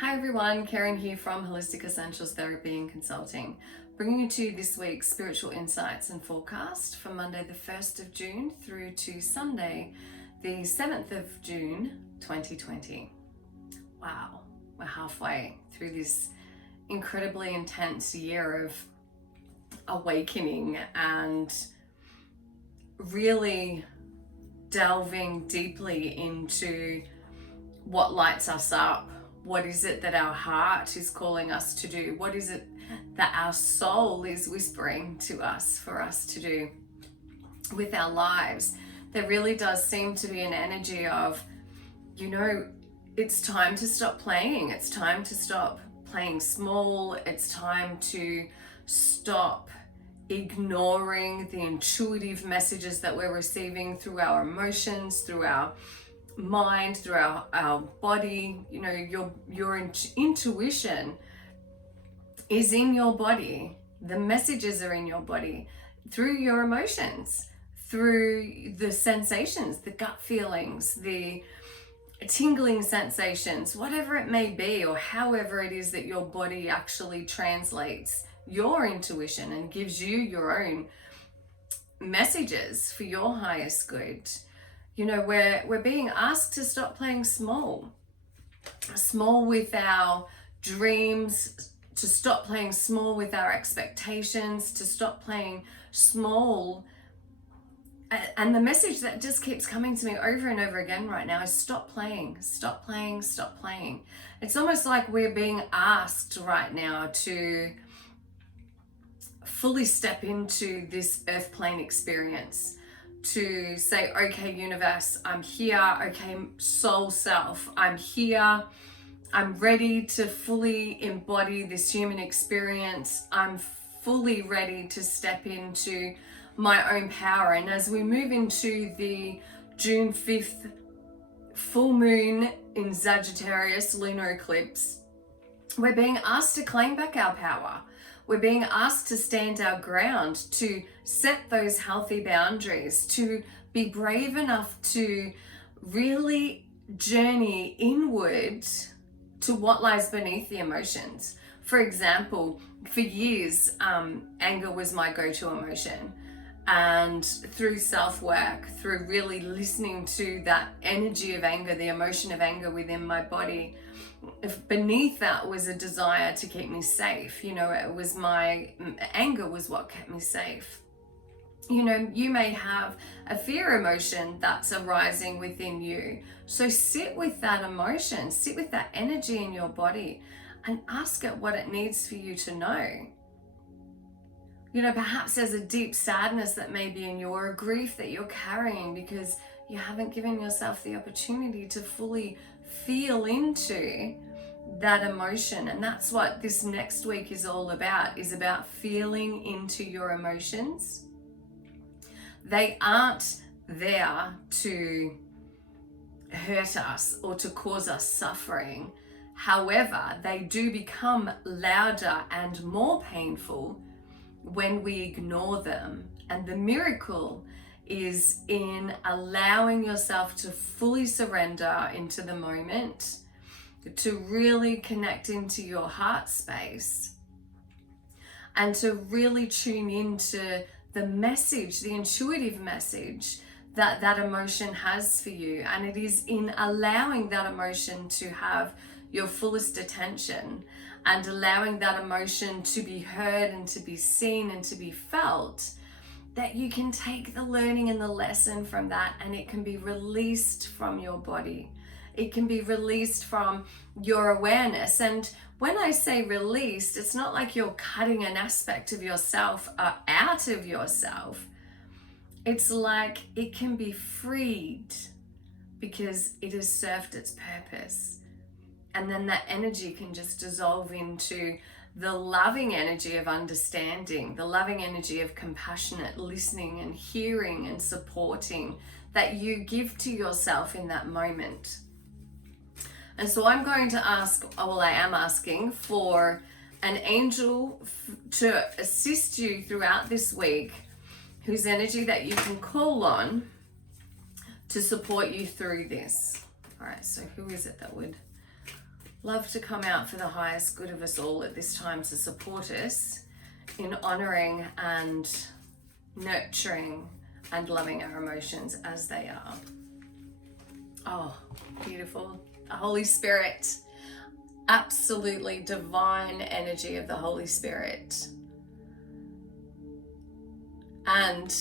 Hi everyone, Karen here from Holistic Essentials Therapy and Consulting, bringing you to this week's spiritual insights and forecast for Monday the 1st of June through to Sunday the 7th of June 2020. Wow, we're halfway through this incredibly intense year of awakening and really delving deeply into what lights us up. What is it that our heart is calling us to do? What is it that our soul is whispering to us for us to do with our lives? There really does seem to be an energy of, it's time to stop playing. It's time to stop playing small. It's time to stop ignoring the intuitive messages that we're receiving through our emotions, through our mind, through our body. Your intuition is in your body. The messages are in your body through your emotions, through the sensations, the gut feelings, the tingling sensations, whatever it may be, or however it is that your body actually translates your intuition and gives you your own messages for your highest good. We're being asked to stop playing small with our dreams, to stop playing small with our expectations, to stop playing small. And the message that just keeps coming to me over and over again right now is stop playing, stop playing, stop playing. It's almost like we're being asked right now to fully step into this earth plane experience, to say, okay, universe, I'm here. Okay, soul self, I'm here. I'm ready to fully embody this human experience. I'm fully ready to step into my own power. And as we move into the June 5th full moon in Sagittarius lunar eclipse, we're being asked to claim back our power. We're being asked to stand our ground, to set those healthy boundaries, to be brave enough to really journey inward to what lies beneath the emotions. For example, for years, anger was my go-to emotion. And through self-work, through really listening to that energy of anger, the emotion of anger within my body, if beneath that was a desire to keep me safe. It was my anger was what kept me safe. You may have a fear emotion that's arising within you. So sit with that emotion, sit with that energy in your body and ask it what it needs for you to know. Perhaps there's a deep sadness that may be in you, or a grief that you're carrying because you haven't given yourself the opportunity to fully feel into that emotion. And that's what this next week is all about, is about feeling into your emotions. They aren't there to hurt us or to cause us suffering. However, they do become louder and more painful when we ignore them. And the miracle is in allowing yourself to fully surrender into the moment, to really connect into your heart space, and to really tune into the message, the intuitive message that that emotion has for you. And it is in allowing that emotion to have your fullest attention and allowing that emotion to be heard and to be seen and to be felt that you can take the learning and the lesson from that, and it can be released from your body. It can be released from your awareness. And when I say released, it's not like you're cutting an aspect of yourself out of yourself. It's like it can be freed because it has served its purpose. And then that energy can just dissolve into the loving energy of understanding, the loving energy of compassionate listening and hearing and supporting that you give to yourself in that moment. And so I'm going to ask, I am asking for an angel to assist you throughout this week, whose energy that you can call on to support you through this. All right, so who is it that would love to come out for the highest good of us all at this time to support us in honoring and nurturing and loving our emotions as they are. Oh, beautiful. The Holy Spirit, absolutely divine energy of the Holy Spirit. And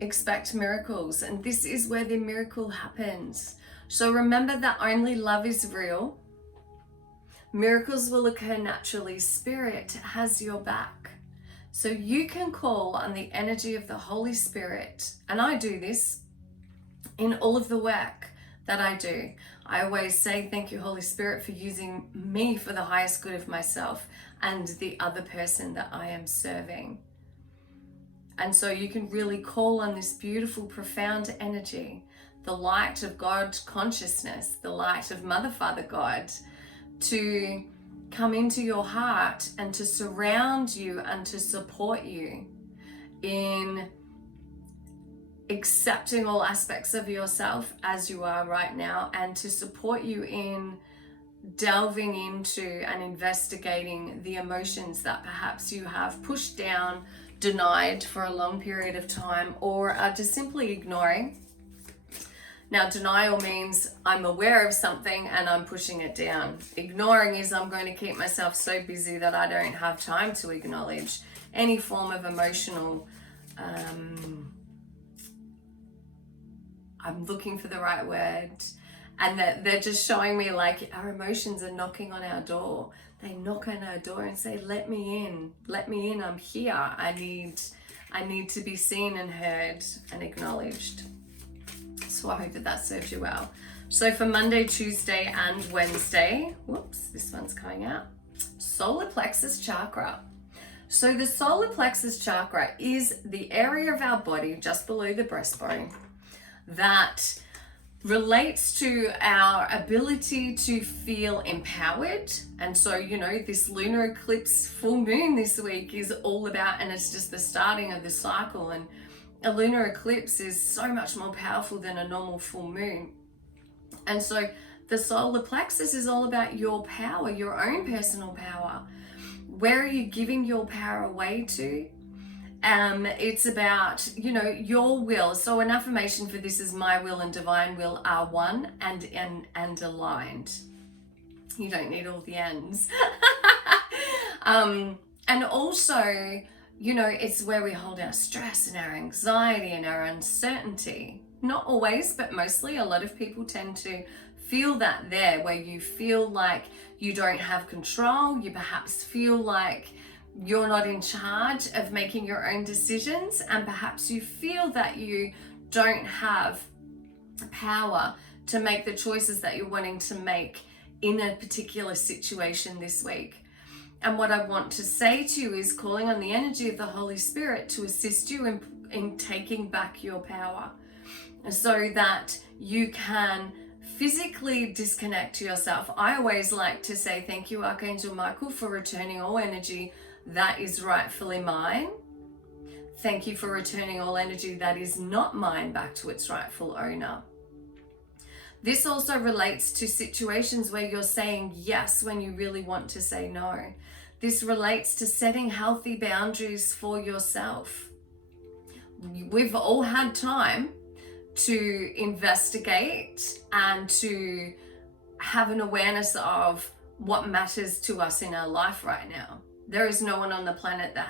expect miracles, and this is where the miracle happens. So remember that only love is real. Miracles will occur naturally. Spirit has your back. So you can call on the energy of the Holy Spirit, and I do this in all of the work that I do. I always say, thank you, Holy Spirit, for using me for the highest good of myself and the other person that I am serving. And so you can really call on this beautiful, profound energy, the light of God consciousness, the light of Mother, Father, God, to come into your heart and to surround you and to support you in accepting all aspects of yourself as you are right now, and to support you in delving into and investigating the emotions that perhaps you have pushed down, denied for a long period of time, or are just simply ignoring. Now, denial means I'm aware of something and I'm pushing it down. Ignoring is I'm going to keep myself so busy that I don't have time to acknowledge any form of emotional, I'm looking for the right word, and that they're just showing me like our emotions are knocking on our door. They knock on our door and say, let me in, I'm here. I need to be seen and heard and acknowledged. So I hope that serves you well. So for Monday, Tuesday, and Wednesday, whoops, this one's coming out, solar plexus chakra. So the solar plexus chakra is the area of our body just below the breastbone that relates to our ability to feel empowered. And so, you know, this lunar eclipse full moon this week is all about, and it's just the starting of the cycle, and a lunar eclipse is so much more powerful than a normal full moon. And so the solar plexus is all about your power, your own personal power. Where are you giving your power away to? It's about, you know, your will. So an affirmation for this is my will and divine will are one and aligned. You don't need all the ends. And also, you know, it's where we hold our stress and our anxiety and our uncertainty. Not always, but mostly. A lot of people tend to feel that there, where you feel like you don't have control. You perhaps feel like you're not in charge of making your own decisions, and perhaps you feel that you don't have power to make the choices that you're wanting to make in a particular situation this week. And what I want to say to you is calling on the energy of the Holy Spirit to assist you in taking back your power, so that you can physically disconnect yourself. I always like to say thank you, Archangel Michael, for returning all energy that is rightfully mine. Thank you for returning all energy that is not mine back to its rightful owner. This also relates to situations where you're saying yes when you really want to say no. This relates to setting healthy boundaries for yourself. We've all had time to investigate and to have an awareness of what matters to us in our life right now. There is no one on the planet that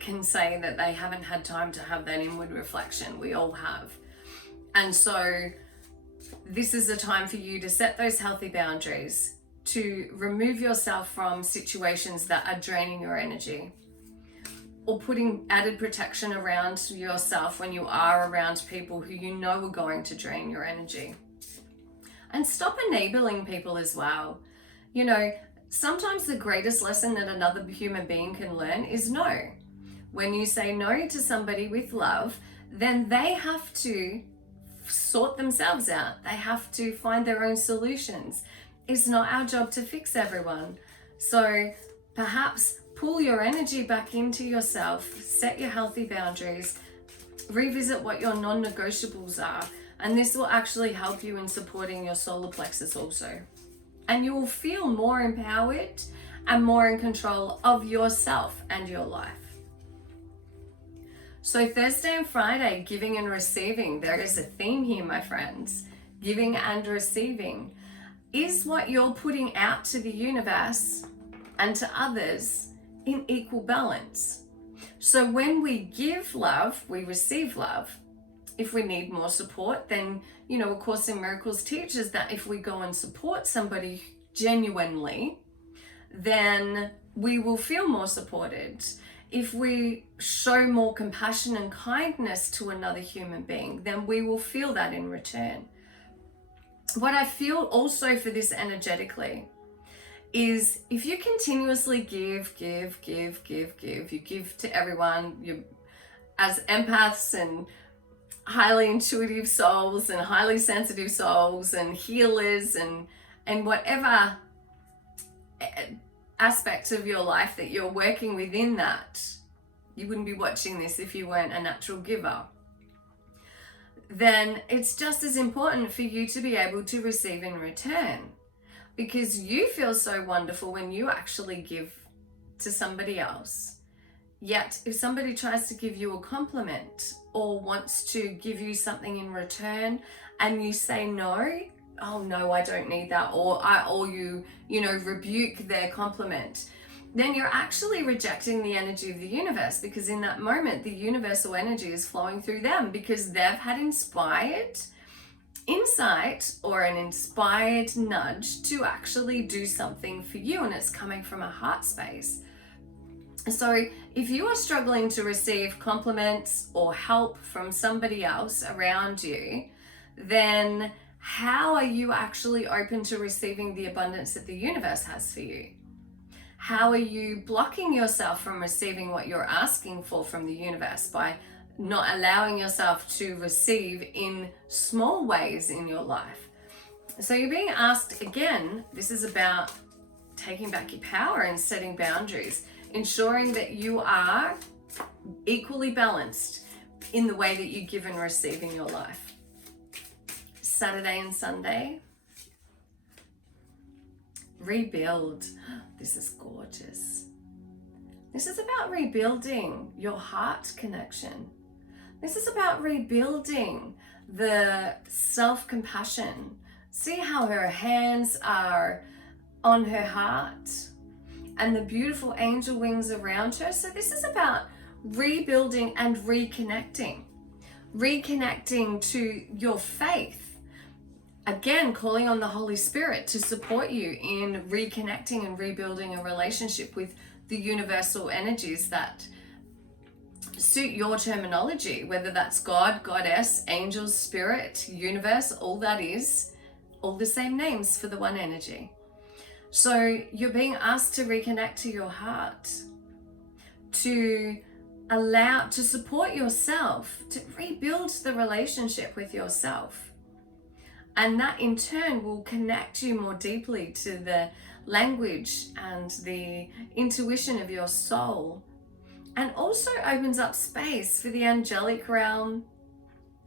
can say that they haven't had time to have that inward reflection. We all have. And so this is a time for you to set those healthy boundaries, to remove yourself from situations that are draining your energy, or putting added protection around yourself when you are around people who you know are going to drain your energy. And stop enabling people as well. You know, sometimes the greatest lesson that another human being can learn is no. When you say no to somebody with love, then they have to sort themselves out. They have to find their own solutions. It's not our job to fix everyone. So perhaps pull your energy back into yourself, set your healthy boundaries, revisit what your non-negotiables are, and this will actually help you in supporting your solar plexus also. and you will feel more empowered and more in control of yourself and your life. So Thursday and Friday, giving and receiving, there is a theme here, my friends. Giving and receiving. Is what you're putting out to the universe and to others in equal balance? So when we give love, we receive love. If we need more support, then, A Course in Miracles teaches that if we go and support somebody genuinely, then we will feel more supported. If we show more compassion and kindness to another human being, then we will feel that in return. What I feel also for this energetically is if you continuously give, you give to everyone, you, as empaths and highly intuitive souls and highly sensitive souls and healers and whatever aspects of your life that you're working within that, you wouldn't be watching this if you weren't a natural giver, then it's just as important for you to be able to receive in return, because you feel so wonderful when you actually give to somebody else. Yet if somebody tries to give you a compliment or wants to give you something in return and you say no, oh no, I don't need that, or you rebuke their compliment, then you're actually rejecting the energy of the universe, because in that moment the universal energy is flowing through them because they've had inspired insight or an inspired nudge to actually do something for you, and it's coming from a heart space. So if you are struggling to receive compliments or help from somebody else around you, then how are you actually open to receiving the abundance that the universe has for you? How are you blocking yourself from receiving what you're asking for from the universe by not allowing yourself to receive in small ways in your life? So you're being asked again, this is about taking back your power and setting boundaries, ensuring that you are equally balanced in the way that you give and receive in your life. Saturday and Sunday, rebuild. This is gorgeous. This is about rebuilding your heart connection. This is about rebuilding the self-compassion. See how her hands are on her heart and the beautiful angel wings around her. So this is about rebuilding and reconnecting to your faith. Again, calling on the Holy Spirit to support you in reconnecting and rebuilding a relationship with the universal energies that suit your terminology, whether that's God, Goddess, angels, spirit, universe, all that is, all the same names for the one energy. So you're being asked to reconnect to your heart, to support yourself, to rebuild the relationship with yourself. And that in turn will connect you more deeply to the language and the intuition of your soul, and also opens up space for the angelic realm,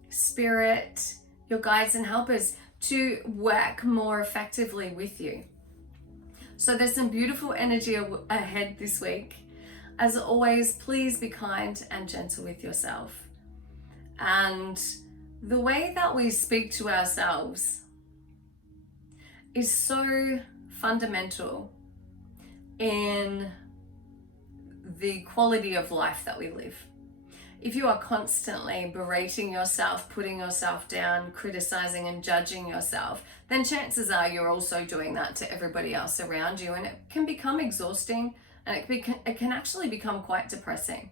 spirit, your guides and helpers to work more effectively with you. So there's some beautiful energy ahead this week. As always, please be kind and gentle with yourself. And the way that we speak to ourselves is so fundamental in the quality of life that we live. If you are constantly berating yourself, putting yourself down, criticizing and judging yourself, then chances are you're also doing that to everybody else around you, and it can become exhausting, and it can actually become quite depressing.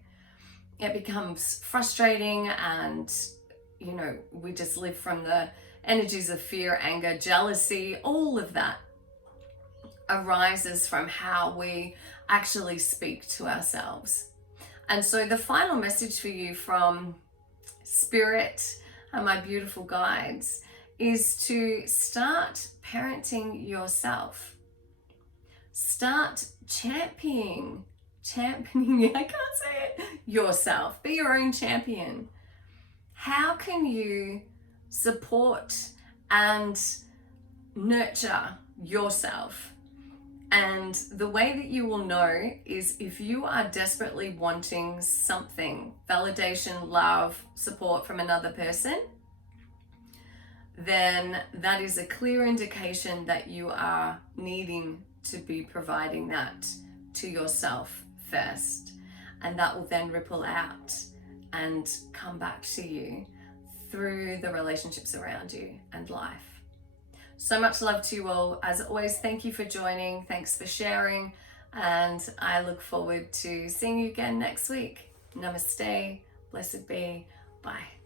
It becomes frustrating, and we just live from the energies of fear, anger, jealousy. All of that arises from how we actually speak to ourselves. And so the final message for you from Spirit and my beautiful guides is to start parenting yourself. Start championing, I can't say it, yourself. Be your own champion. How can you support and nurture yourself. And the way that you will know is if you are desperately wanting something, validation, love, support from another person, then that is a clear indication that you are needing to be providing that to yourself first. And that will then ripple out and come back to you through the relationships around you and life. So much love to you all. As always, thank you for joining. Thanks for sharing. And I look forward to seeing you again next week. Namaste. Blessed be. Bye.